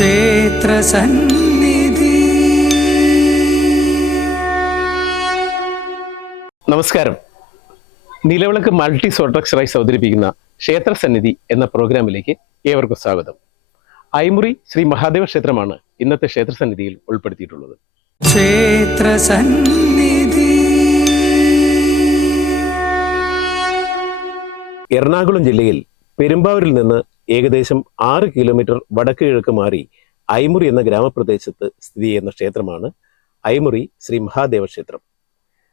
ക്ഷേത്ര സന്നിധി. നമസ്കാരം. നിലവിളക്ക് മൾട്ടി സോർട്ടക്സ് റൈസ് അവതരിപ്പിക്കുന്ന ക്ഷേത്ര സന്നിധി എന്ന പ്രോഗ്രാമിലേക്ക് ഏവർക്കും സ്വാഗതം. ഐമുറി ശ്രീ മഹാദേവ ക്ഷേത്രമാണ് ഇന്നത്തെ ക്ഷേത്ര സന്നിധിയിൽ ഉൾപ്പെടുത്തിയിട്ടുള്ളത്. ക്ഷേത്ര സന്നിധി. എറണാകുളം ജില്ലയിൽ പെരുമ്പാവൂരിൽ നിന്ന് ഏകദേശം 6 കിലോമീറ്റർ വടക്ക് കിഴക്ക് മാറി ഐമുറി എന്ന ഗ്രാമപ്രദേശത്ത് സ്ഥിതി ചെയ്യുന്ന ക്ഷേത്രമാണ് ഐമുറി ശ്രീ മഹാദേവ ക്ഷേത്രം.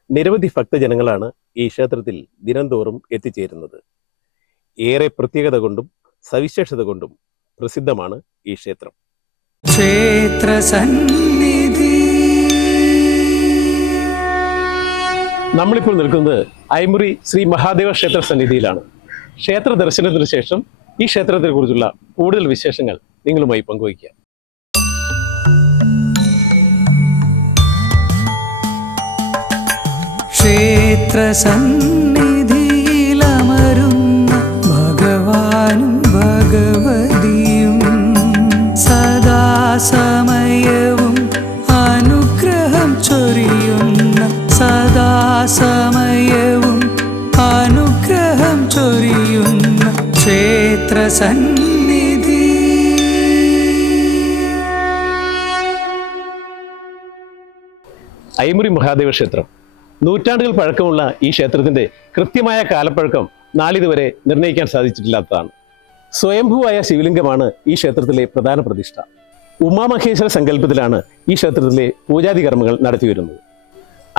നിരവധി ഭക്തജനങ്ങളാണ് ഈ ക്ഷേത്രത്തിൽ ദിനംതോറും എത്തിച്ചേരുന്നത്. ഏറെ പ്രത്യേകത കൊണ്ടും സവിശേഷത കൊണ്ടും പ്രസിദ്ധമാണ് ഈ ക്ഷേത്രം. ക്ഷേത്ര സന്നിധി. നമ്മളിപ്പോൾ നിൽക്കുന്നത് ഐമുറി ശ്രീ മഹാദേവ ക്ഷേത്ര സന്നിധിയിലാണ്. ക്ഷേത്ര ദർശനത്തിന് ശേഷം ഈ ക്ഷേത്രത്തെ കുറിച്ചുള്ള കൂടുതൽ വിശേഷങ്ങൾ നിങ്ങളുമായി പങ്കുവയ്ക്കാം. ക്ഷേത്ര സന്നിധിയിലമരുന്ന ഭഗവാനും ഭഗവതിയും സദാസമയവും അനുഗ്രഹം ചൊരിയുന്ന സദാസമയവും അനുഗ്രഹം ചൊരിയുന്ന ക്ഷേത്ര സന്നിധി. ഐമുറി മഹാദേവ ക്ഷേത്രം നൂറ്റാണ്ടുകൾ പഴക്കമുള്ള ഈ ക്ഷേത്രത്തിന്റെ കൃത്യമായ കാലപ്പഴക്കം നാളിതുവരെ നിർണ്ണയിക്കാൻ സാധിച്ചിട്ടില്ലാത്തതാണ്. സ്വയംഭൂവായ ശിവലിംഗമാണ് ഈ ക്ഷേത്രത്തിലെ പ്രധാന പ്രതിഷ്ഠ. ഉമാമഹേശ്വര സങ്കല്പത്തിലാണ് ഈ ക്ഷേത്രത്തിലെ പൂജാതി കർമ്മങ്ങൾ നടത്തിവരുന്നത്.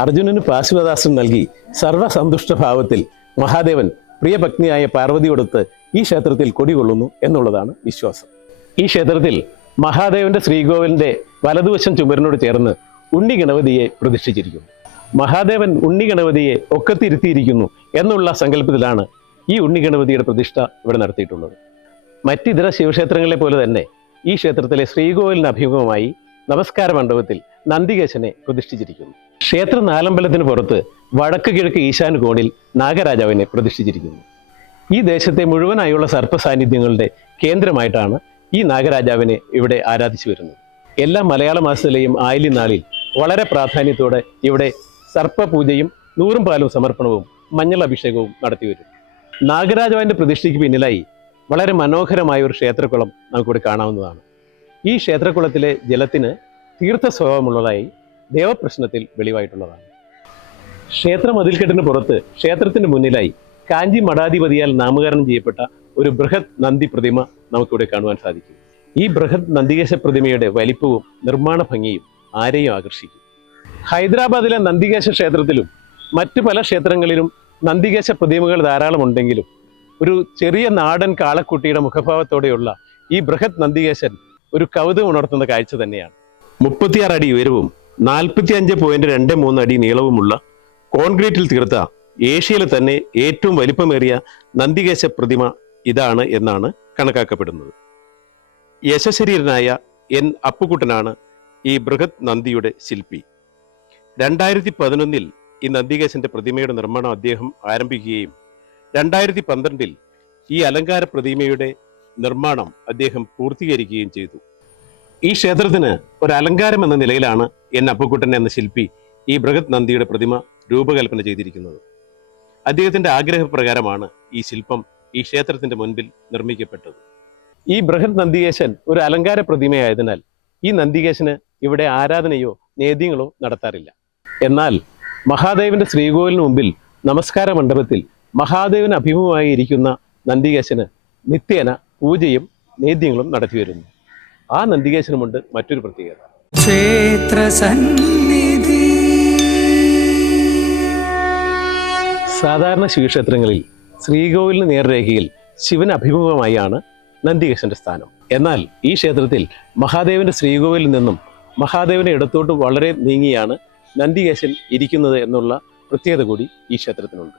അർജുനന് പാശുപതാസ്ത്രം നൽകി സർവസന്തുഷ്ടഭാവത്തിൽ മഹാദേവൻ പ്രിയപത്നിയായ പാർവതിയോടൊത്ത് ഈ ക്ഷേത്രത്തിൽ കൊടികൊള്ളുന്നു എന്നുള്ളതാണ് വിശ്വാസം. ഈ ക്ഷേത്രത്തിൽ മഹാദേവന്റെ ശ്രീകോവിലിന്റെ വലതുവശം ചുമരിനോട് ചേർന്ന് ഉണ്ണി ഗണപതിയെ പ്രതിഷ്ഠിച്ചിരിക്കുന്നു. മഹാദേവൻ ഉണ്ണി ഗണപതിയെ ഒക്കത്തിരുത്തിയിരിക്കുന്നു എന്നുള്ള സങ്കല്പത്തിലാണ് ഈ ഉണ്ണി ഗണപതിയുടെ പ്രതിഷ്ഠ ഇവിടെ നടത്തിയിട്ടുള്ളത്. മറ്റിതര ശിവക്ഷേത്രങ്ങളെ പോലെ തന്നെ ഈ ക്ഷേത്രത്തിലെ ശ്രീകോവിലിന് അഭിമുഖമായി നമസ്കാര മണ്ഡപത്തിൽ നന്ദികേശനെ പ്രതിഷ്ഠിച്ചിരിക്കുന്നു. ക്ഷേത്ര നാലമ്പലത്തിന് പുറത്ത് വടക്ക് കിഴക്ക് ഈശാന കോണിൽ നാഗരാജാവിനെ പ്രതിഷ്ഠിച്ചിരിക്കുന്നു. ഈ ദേശത്തെ മുഴുവനായുള്ള സർപ്പ സാന്നിധ്യങ്ങളുടെ കേന്ദ്രമായിട്ടാണ് ഈ നാഗരാജാവിനെ ഇവിടെ ആരാധിച്ചു വരുന്നത്. എല്ലാ മലയാള മാസത്തിലെയും ആയില്യം നാളിൽ വളരെ പ്രാധാന്യത്തോടെ ഇവിടെ സർപ്പപൂജയും 100 പാലും സമർപ്പണവും മഞ്ഞൾ അഭിഷേകവും നടത്തിവരും. നാഗരാജാവിന്റെ പ്രതിഷ്ഠയ്ക്ക് പിന്നിലായി വളരെ മനോഹരമായ ഒരു ക്ഷേത്രക്കുളം നമുക്കിവിടെ കാണാവുന്നതാണ്. ഈ ക്ഷേത്രക്കുളത്തിലെ ജലത്തിന് തീർത്ഥ സ്വഭാവമുള്ളതായി ദേവപ്രശ്നത്തിൽ വെളിവായിട്ടുള്ളതാണ്. ക്ഷേത്ര മതിൽക്കെട്ടിന് പുറത്ത് ക്ഷേത്രത്തിന് മുന്നിലായി കാഞ്ചി മഠാധിപതിയാൽ നാമകരണം ചെയ്യപ്പെട്ട ഒരു ബൃഹത് നന്ദി പ്രതിമ നമുക്കിവിടെ കാണുവാൻ സാധിക്കും. ഈ ബൃഹത് നന്ദികേശ പ്രതിമയുടെ വലിപ്പവും നിർമ്മാണ ഭംഗിയും ആരെയും ആകർഷിക്കും. ഹൈദരാബാദിലെ നന്ദികേശ ക്ഷേത്രത്തിലും മറ്റു പല ക്ഷേത്രങ്ങളിലും നന്ദികേശ പ്രതിമകൾ ധാരാളം ഉണ്ടെങ്കിലും ഒരു ചെറിയ നാടൻ കാളക്കുട്ടിയുടെ മുഖഭാവത്തോടെയുള്ള ഈ ബൃഹത് നന്ദികേശൻ ഒരു കൗതുകം ഉണർത്തുന്ന കാഴ്ച തന്നെയാണ്. 36 അടി ഉയരവും 45.23 അടി നീളവുമുള്ള കോൺക്രീറ്റിൽ തീർത്ത ഏഷ്യയിലെ തന്നെ ഏറ്റവും വലിപ്പമേറിയ നന്ദികേശ പ്രതിമ ഇതാണ് എന്നാണ് കണക്കാക്കപ്പെടുന്നത്. യശശരീരനായ എൻ അപ്പുക്കുട്ടനാണ് ഈ ബൃഹത് നന്ദിയുടെ ശില്പി. 2011 ഈ നന്ദികേശന്റെ പ്രതിമയുടെ നിർമ്മാണം അദ്ദേഹം ആരംഭിക്കുകയും 2012 ഈ അലങ്കാര പ്രതിമയുടെ നിർമ്മാണം അദ്ദേഹം പൂർത്തീകരിക്കുകയും ചെയ്തു. ഈ ക്ഷേത്രത്തിന് ഒരു അലങ്കാരം എന്ന നിലയിലാണ് എൻ അപ്പുക്കുട്ടൻ എന്ന ശില്പി ഈ ബൃഹത് നന്ദിയുടെ പ്രതിമ രൂപകൽപ്പന ചെയ്തിരിക്കുന്നത്. അദ്ദേഹത്തിന്റെ ആഗ്രഹപ്രകാരമാണ് ഈ ശില്പം ഈ ക്ഷേത്രത്തിന്റെ മുൻപിൽ നിർമ്മിക്കപ്പെട്ടത്. ഈ ബൃഹത് നന്ദികേശൻ ഒരു അലങ്കാര പ്രതിമയായതിനാൽ ഈ നന്ദികേശന് ഇവിടെ ആരാധനയോ നേദ്യങ്ങളോ നടത്താറില്ല. എന്നാൽ മഹാദേവന്റെ ശ്രീകോവിലിന് മുമ്പിൽ നമസ്കാര മണ്ഡപത്തിൽ മഹാദേവന് അഭിമുഖമായി ഇരിക്കുന്ന നന്ദികേശന് നിത്യേന പൂജയും നേദ്യങ്ങളും നടത്തിവരുന്നു. ആ നന്ദികേശനുമുണ്ട് മറ്റൊരു പ്രത്യേകത. ക്ഷേത്ര സന്നിധി. സാധാരണ ശിവക്ഷേത്രങ്ങളിൽ ശ്രീകോവിലിന് നേർരേഖയിൽ ശിവന് അഭിമുഖമായാണ് നന്ദികേശന്റെ സ്ഥാനം. എന്നാൽ ഈ ക്ഷേത്രത്തിൽ മഹാദേവന്റെ ശ്രീകോവിലിൽ നിന്നും മഹാദേവന്റെ ഇടത്തോട്ട് വളരെ നീങ്ങിയാണ് നന്ദികേശൻ ഇരിക്കുന്നത് എന്നുള്ള പ്രത്യേകത കൂടി ഈ ക്ഷേത്രത്തിനുണ്ട്.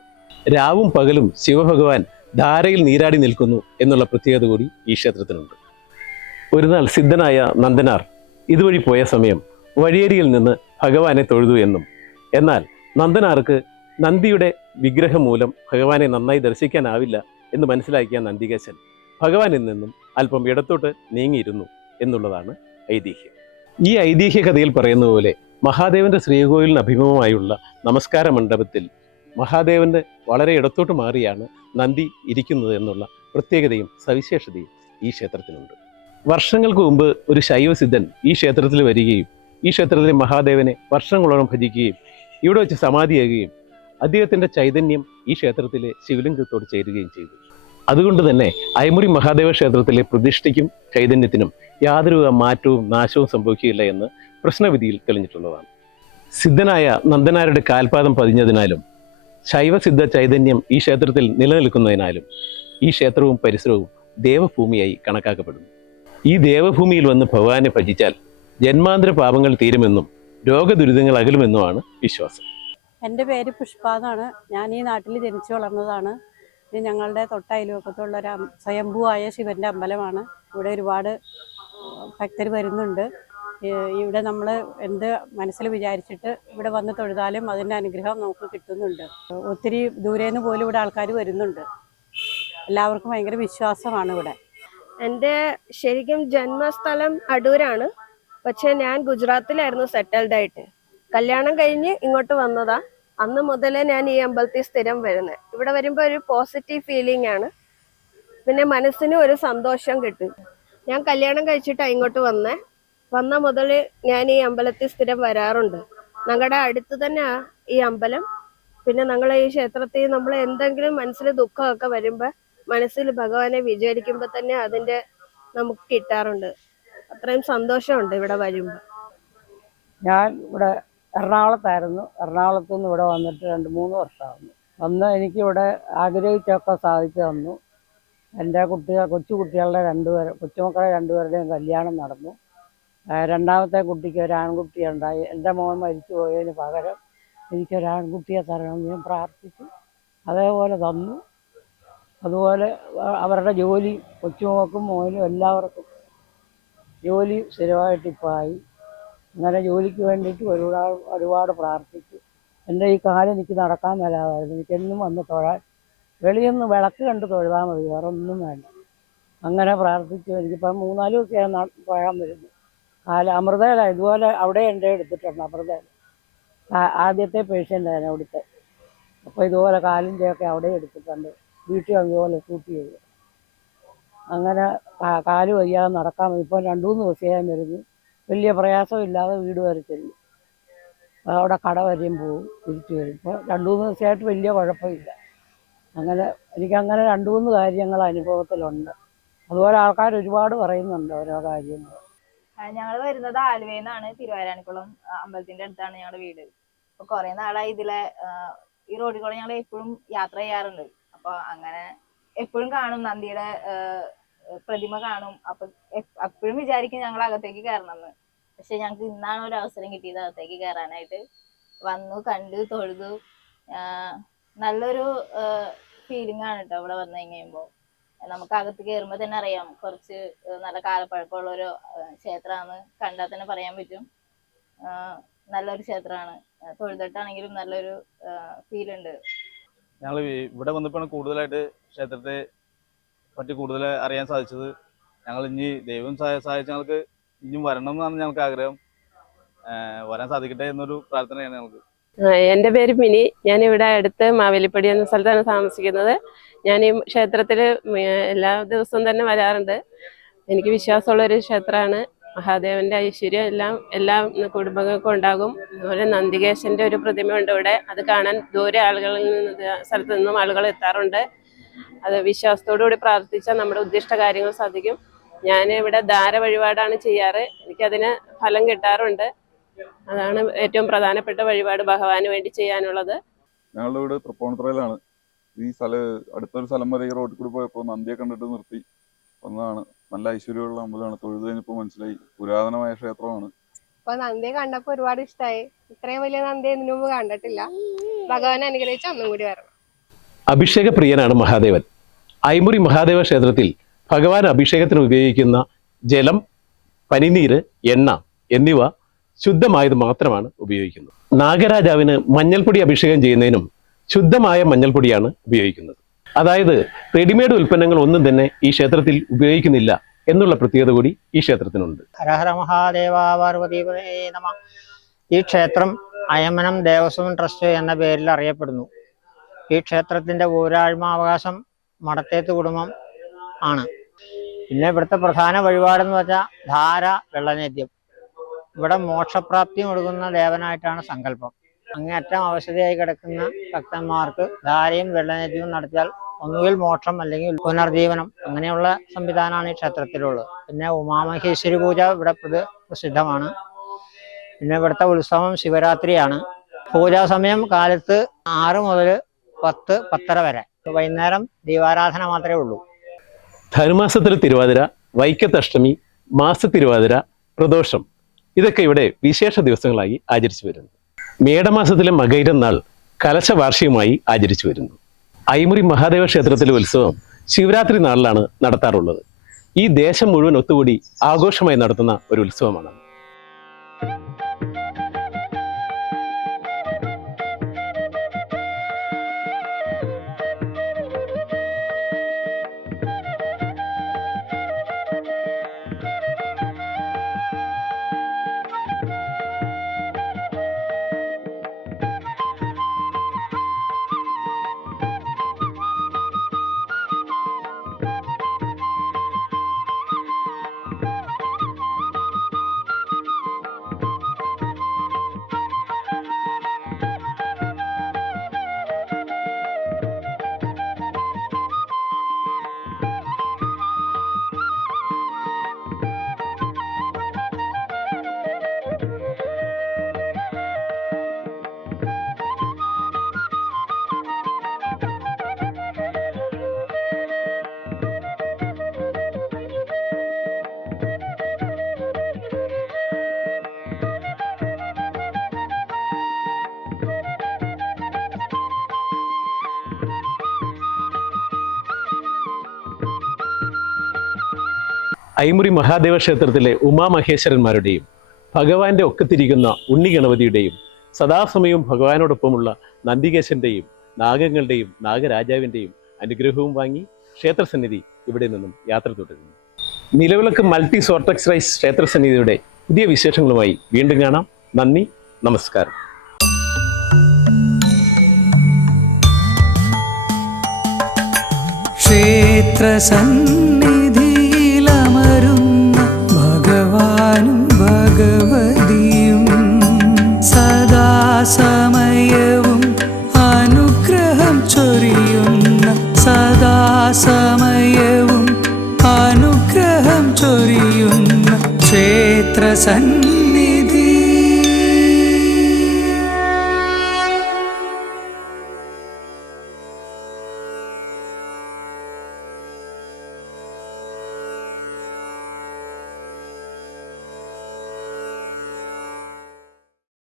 രാവും പകലും ശിവഭഗവാൻ ധാരയിൽ നീരാടി നിൽക്കുന്നു എന്നുള്ള പ്രത്യേകത കൂടി ഈ ക്ഷേത്രത്തിനുണ്ട്. ഒരു നാൾ സിദ്ധനായ നന്ദനാർ ഇതുവഴി പോയ സമയം വഴിയരിയിൽ നിന്ന് ഭഗവാനെ തൊഴുതു എന്നും, എന്നാൽ നന്ദനാർക്ക് നന്ദിയുടെ വിഗ്രഹം മൂലം ഭഗവാനെ നന്നായി ദർശിക്കാനാവില്ല എന്ന് മനസ്സിലാക്കിയ നന്ദികേശൻ ഭഗവാനിൽ നിന്നും അല്പം ഇടത്തോട്ട് നീങ്ങിയിരുന്നു. എന്നുള്ളതാണ് ഐതിഹ്യം. ഈ ഐതിഹ്യ കഥയിൽ പറയുന്ന പോലെ മഹാദേവന്റെ ശ്രീകോവിലിന് അഭിമുഖമായുള്ള നമസ്കാര മണ്ഡപത്തിൽ മഹാദേവന്റെ വളരെ ഇടത്തോട്ട് മാറിയാണ് നന്ദി ഇരിക്കുന്നത് എന്നുള്ള പ്രത്യേകതയും സവിശേഷതയും ഈ ക്ഷേത്രത്തിനുണ്ട്. വർഷങ്ങൾക്ക് മുമ്പ് ഒരു ശൈവസിദ്ധൻ ഈ ക്ഷേത്രത്തിൽ വരികയും ഈ ക്ഷേത്രത്തിലെ മഹാദേവനെ വർഷങ്ങളോളം ഭജിക്കുകയും ഇവിടെ വെച്ച് സമാധിയാകുകയും അദ്ദേഹത്തിൻ്റെ ചൈതന്യം ഈ ക്ഷേത്രത്തിലെ ശിവലിംഗത്തോട് ചേരുകയും ചെയ്തു. അതുകൊണ്ട് തന്നെ ഐമുറി മഹാദേവ ക്ഷേത്രത്തിലെ പ്രതിഷ്ഠയ്ക്കും ചൈതന്യത്തിനും യാതൊരു മാറ്റവും നാശവും സംഭവിക്കുകയില്ല എന്ന് പ്രശ്നവിധിയിൽ തെളിഞ്ഞിട്ടുള്ളതാണ്. സിദ്ധനായ നന്ദനാരുടെ കാൽപാദം പതിഞ്ഞതിനാലും ശൈവസിദ്ധ ചൈതന്യം ഈ ക്ഷേത്രത്തിൽ നിലനിൽക്കുന്നതിനാലും ഈ ക്ഷേത്രവും പരിസരവും ദേവഭൂമിയായി കണക്കാക്കപ്പെടുന്നു. ഈ ദേവഭൂമിയിൽ വന്ന് ഭഗവാനെ ഭജിച്ചാൽ ജന്മാന്തര പാപങ്ങൾ തീരുമെന്നും രോഗദുരിതങ്ങൾ അകലുമെന്നുമാണ് വിശ്വാസം. എൻ്റെ പേര് പുഷ്പ എന്നാണ്. ഞാൻ ഈ നാട്ടിൽ ജനിച്ചു വളർന്നതാണ്. ഇത് ഞങ്ങളുടെ തൊട്ടയൽവക്കത്തുള്ള ഒരു സ്വയംഭൂവായ ശിവൻ്റെ അമ്പലമാണ്. ഇവിടെ ഒരുപാട് ഭക്തർ വരുന്നുണ്ട്. ഇവിടെ നമ്മൾ എന്ത് മനസ്സിൽ വിചാരിച്ചിട്ട് ഇവിടെ വന്ന് തൊഴുതാലും അതിൻ്റെ അനുഗ്രഹം നമുക്ക് കിട്ടുന്നുണ്ട്. ഒത്തിരി ദൂരെ നിന്ന് പോലും ഇവിടെ ആൾക്കാർ വരുന്നുണ്ട്. എല്ലാവർക്കും ഭയങ്കര വിശ്വാസമാണ് ഇവിടെ. എൻ്റെ ശരിക്കും ജന്മസ്ഥലം അടൂരാണ്. പക്ഷെ ഞാൻ ഗുജറാത്തിലായിരുന്നു സെറ്റിൽഡ് ആയിട്ട്. കല്യാണം കഴിഞ്ഞ് ഇങ്ങോട്ട് വന്നതാ. അന്ന് മുതലേ ഞാൻ ഈ അമ്പലത്തിൽ സ്ഥിരം വരുന്നത്. ഇവിടെ വരുമ്പോൾ ഒരു പോസിറ്റീവ് ഫീലിംഗ് ആണ്. പിന്നെ മനസ്സിന് ഒരു സന്തോഷം കിട്ടും. ഞാൻ കല്യാണം കഴിച്ചിട്ടാണ് ഇങ്ങോട്ട് വന്ന മുതൽ ഞാൻ ഈ അമ്പലത്തിൽ സ്ഥിരം വരാറുണ്ട്. ഞങ്ങളുടെ അടുത്ത് തന്നെ ഈ അമ്പലം. പിന്നെ ഞങ്ങൾ ഈ ക്ഷേത്രത്തിൽ നമ്മൾ എന്തെങ്കിലും മനസ്സിൽ ദുഃഖമൊക്കെ വരുമ്പോൾ മനസ്സിൽ ഭഗവാനെ വിചാരിക്കുമ്പോൾ തന്നെ അതിൻ്റെ നമുക്ക് കിട്ടാറുണ്ട്. അത്രയും സന്തോഷമുണ്ട് ഇവിടെ വരുമ്പോൾ. ഞാൻ ഇവിടെ എറണാകുളത്തായിരുന്നു. എറണാകുളത്തു നിന്ന് ഇവിടെ വന്നിട്ട് 2-3 വർഷമാകുന്നു. വന്ന് എനിക്കിവിടെ ആഗ്രഹിച്ചൊക്കെ സാധിച്ചു തന്നു. എൻ്റെ കൊച്ചു കുട്ടികളുടെ കൊച്ചുമക്കളെ 2 പേരുടെയും കല്യാണം നടന്നു. രണ്ടാമത്തെ കുട്ടിക്ക് ഒരു ആൺകുട്ടി ഉണ്ടായി. എൻ്റെ മോൻ മരിച്ചു പോയതിന് പകരം എനിക്കൊരാൺകുട്ടിയെ തരണമെന്ന് ഞാൻ പ്രാർത്ഥിച്ചു. അതേപോലെ തന്നു. അതുപോലെ അവരുടെ ജോലി കൊച്ചുമോക്കും മോനും എല്ലാവർക്കും ജോലി സ്ഥിരമായിട്ടിപ്പോൾ ആയി. അങ്ങനെ ജോലിക്ക് വേണ്ടിയിട്ട് ഒരുപാട് പ്രാർത്ഥിച്ചു. എൻ്റെ ഈ കാലം എനിക്ക് നടക്കാൻ മേലാതായിരുന്നു. എനിക്കെന്നും വന്ന് തൊഴാൻ വെളിയിൽ നിന്ന് വിളക്ക് കണ്ട് തൊഴുതാൽ മതി, വേറെ ഒന്നും വേണ്ട. അങ്ങനെ പ്രാർത്ഥിച്ചു. എനിക്കിപ്പം 3-4 ദിവസം തൊഴാൻ വരുന്നു. അമൃതയില ഇതുപോലെ അവിടെ എൻ്റെ എടുത്തിട്ടുണ്ട്. അമൃതയില ആദ്യത്തെ പേഷ്യൻ്റാണ് അവിടുത്തെ. അപ്പോൾ ഇതുപോലെ കാലിൻ്റെയൊക്കെ അവിടെ എടുത്തിട്ടുണ്ട്. വീട്ടിൽ അതുപോലെ ഷൂട്ട് ചെയ്തു. അങ്ങനെ കാല് വയ്യാതെ നടക്കാൻ മതി. ഇപ്പോൾ 2-3 ദിവസമായി വരുന്നു. വലിയ പ്രയാസമില്ലാതെ വീട് വരെ ചെല്ലും. അവിടെ കട വരെയും പോകും, തിരിച്ചു വരും. ഇപ്പോൾ 2-3 ദിവസമായിട്ട് വലിയ കുഴപ്പമില്ല. അങ്ങനെ എനിക്കങ്ങനെ 2-3 കാര്യങ്ങൾ അനുഭവത്തിലുണ്ട്. അതുപോലെ ആൾക്കാർ ഒരുപാട് പറയുന്നുണ്ട് ഓരോ കാര്യങ്ങൾ. ഞങ്ങൾ വരുന്നത് ആലുവയിൽ നിന്നാണ്. തിരുവാരാണിക്കുളം അമ്പലത്തിന്റെ അടുത്താണ് ഞങ്ങളുടെ വീട്. അപ്പൊ കുറെ നാളായി ഈ റോഡിൽ കൂടെ ഞങ്ങൾ എപ്പോഴും യാത്ര ചെയ്യാറുണ്ട്. അപ്പൊ അങ്ങനെ എപ്പോഴും കാണും, നന്ദിയുടെ പ്രതിമ കാണും. അപ്പൊ എപ്പോഴും വിചാരിക്കും ഞങ്ങൾ അകത്തേക്ക് കയറണമെന്ന്. പക്ഷെ ഞങ്ങൾക്ക് ഇന്നാണ് ഒരു അവസരം കിട്ടിയത് അകത്തേക്ക് കയറാനായിട്ട്. വന്നു, കണ്ടു, തൊഴുതു. നല്ലൊരു ഫീലിംഗ് ആണ് കേട്ടോ ഇവിടെ വന്നു കഴിയുമ്പോൾ. നമുക്ക് അകത്ത് കയറുമ്പോൾ തന്നെ അറിയാം കുറച്ച് നല്ല കാലപ്പഴക്കമുള്ള ഒരു ക്ഷേത്രമാണ്. കണ്ടാൽ തന്നെ പറയാൻ പറ്റും നല്ലൊരു ക്ഷേത്രമാണ്. തൊഴുതിട്ടാണെങ്കിലും നല്ലൊരു ഫീൽ ഉണ്ട്. ഞങ്ങൾ ഇവിടെ വന്നപ്പോഴാണ് കൂടുതലായിട്ട് ക്ഷേത്രത്തെ പറ്റി കൂടുതൽ അറിയാൻ സാധിച്ചത്. ഞങ്ങൾ ഇനി ദൈവം സഹായിച്ച് ഞങ്ങൾക്ക് ഇനിയും വരണം എന്നാണ് ഞങ്ങൾക്ക് ആഗ്രഹം. വരാൻ സാധിക്കട്ടെ എന്നൊരു പ്രാർത്ഥനയാണ് ഞങ്ങൾക്ക്. എൻ്റെ പേര് മിനി. ഞാനിവിടെ അടുത്ത് മാവേലിപ്പടി എന്ന സ്ഥലത്താണ് താമസിക്കുന്നത്. ഞാൻ ഈ ക്ഷേത്രത്തിൽ എല്ലാ ദിവസവും തന്നെ വരാറുണ്ട്. എനിക്ക് വിശ്വാസമുള്ളൊരു ക്ഷേത്രമാണ്. മഹാദേവൻ്റെ ഐശ്വര്യം എല്ലാ കുടുംബങ്ങൾക്കും ഉണ്ടാകും. അതുപോലെ നന്ദികേശൻ്റെ ഒരു പ്രതിമയുണ്ട് ഇവിടെ. അത് കാണാൻ ദൂരെ സ്ഥലത്തു നിന്നും ആളുകൾ എത്താറുണ്ട്. അത് വിശ്വാസത്തോടു കൂടി പ്രാർത്ഥിച്ചാൽ നമ്മുടെ ഉദ്ദിഷ്ട കാര്യങ്ങൾ സാധിക്കും. ഞാൻ ഇവിടെ ധാര വഴിപാടാണ് ചെയ്യാറ്. എനിക്കതിന് ഫലം കിട്ടാറുണ്ട്. അതാണ് ഏറ്റവും പ്രധാനപ്പെട്ട വഴിപാട് ഭഗവാന് വേണ്ടി ചെയ്യാനുള്ളത്. ഞങ്ങളുടെ വീട് തൃപ്പൂണിത്തുറയിലാണ്. ഈ അടുത്തൊരു സ്ഥലം വരെ ഈ റോഡിൽ കൂടി പോയപ്പോൾ നന്ദിയെ കണ്ടിട്ട് നിർത്തി വന്നതാണ്. നല്ല ഐശ്വര്യമുള്ള അമ്പലമാണ്. തൊഴുത് കഴിഞ്ഞപ്പോൾ മനസ്സിലായി പുരാതനമായ ക്ഷേത്രമാണ്. അപ്പൊ നന്ദിയെ കണ്ടപ്പോൾ ഒരുപാട് ഇഷ്ടമായി. ഇത്രയും വലിയ നന്ദി ഇതിനു മുമ്പ് കണ്ടിട്ടില്ല. ഭഗവാൻ അനുഗ്രഹിച്ച ഒന്നും കൂടി വരണം. അഭിഷേക പ്രിയനാണ് മഹാദേവൻ. ഐമുറി മഹാദേവ ക്ഷേത്രത്തിൽ ഭഗവാൻ അഭിഷേകത്തിന് ഉപയോഗിക്കുന്ന ജലം, പനിനീര്, എണ്ണ എന്നിവ ശുദ്ധമായത് മാത്രമാണ് ഉപയോഗിക്കുന്നത്. നാഗരാജാവിന് മഞ്ഞൾപ്പൊടി അഭിഷേകം ചെയ്യുന്നതിനും ശുദ്ധമായ മഞ്ഞൾപ്പൊടിയാണ് ഉപയോഗിക്കുന്നത്. അതായത് റെഡിമെയ്ഡ് ഉൽപ്പന്നങ്ങൾ ഒന്നും തന്നെ ഈ ക്ഷേത്രത്തിൽ ഉപയോഗിക്കുന്നില്ല എന്നുള്ള പ്രത്യേകത കൂടി ഈ ക്ഷേത്രത്തിനുണ്ട്. ഹരഹര മഹാദേവ പാർവതീപതേ നമഃ. ഈ ക്ഷേത്രം അയമനം ദേവസ്വം ട്രസ്റ്റ് എന്ന പേരിൽ അറിയപ്പെടുന്നു. ഈ ക്ഷേത്രത്തിന്റെ ഊരാഴ്മാവകാശം മടത്തേത്ത് കുടുംബം ആണ്. പിന്നെ ഇവിടുത്തെ പ്രധാന വഴിപാടെന്ന് വെച്ചാൽ ധാര വെള്ളനേദ്യം. ഇവിടെ മോക്ഷപ്രാപ്തി കൊടുക്കുന്ന ദേവനായിട്ടാണ് സങ്കല്പം. അങ്ങേയറ്റം അവശതയായി കിടക്കുന്ന ഭക്തന്മാർക്ക് ധാരയും വെള്ളനേദ്യവും നടത്തിയാൽ ഒന്നുകിൽ മോക്ഷം അല്ലെങ്കിൽ പുനർജീവനം, അങ്ങനെയുള്ള സംവിധാനമാണ് ഈ ക്ഷേത്രത്തിലുള്ളത്. പിന്നെ ഉമാമഹേശ്വരി പൂജ ഇവിടെ പ്രസിദ്ധമാണ്. പിന്നെ ഇവിടുത്തെ ഉത്സവം ശിവരാത്രിയാണ്. പൂജാ സമയം കാലത്ത് 6 മുതൽ 10-10:30 വരെ. വൈകുന്നേരം ദീപാരാധന മാത്രമേ ഉള്ളൂ. ധനുമാസത്തിലെ തിരുവാതിര, വൈക്കത്തഷ്ടമി, മാസ തിരുവാതിര, പ്രദോഷം ഇതൊക്കെ ഇവിടെ വിശേഷ ദിവസങ്ങളായി ആചരിച്ചു വരുന്നു. മേടമാസത്തിലെ മകയിരം നാൾ കലശവാർഷികമായി ആചരിച്ചു വരുന്നു. ഐമുറി മഹാദേവ ക്ഷേത്രത്തിലെ ഉത്സവം ശിവരാത്രി നാളിലാണ് നടത്താറുള്ളത്. ഈ ദേശം മുഴുവൻ ഒത്തുകൂടി ആഘോഷമായി നടത്തുന്ന ഒരു ഉത്സവമാണ്. ഐമുറി മഹാദേവ ക്ഷേത്രത്തിലെ ഉമാമഹേശ്വരന്മാരുടെയും ഭഗവാന്റെ ഒക്കത്തിരിക്കുന്ന ഉണ്ണി ഗണപതിയുടെയും സദാസമയവും ഭഗവാനോടൊപ്പമുള്ള നന്ദികേശന്റെയും നാഗങ്ങളുടെയും നാഗരാജാവിൻ്റെയും അനുഗ്രഹവും വാങ്ങി ക്ഷേത്രസന്നിധി ഇവിടെ നിന്നും യാത്ര തുടരുന്നു. നിലവിളക്ക് മൾട്ടി സോർട്ടക്സ് റൈസ് ക്ഷേത്രസന്നിധിയുടെ പുതിയ വിശേഷങ്ങളുമായി വീണ്ടും കാണാം. നന്ദി, നമസ്കാരം. ക്ഷേത്രസന്നിധിയിലമരുന്ന ഭഗവാനും ഭഗവതിയും സദാസമയവും അനുഗ്രഹം ചൊരിയുന്ന സദാസമയവും അനുഗ്രഹം ചൊരിയുന്ന ക്ഷേത്രസന്നിധി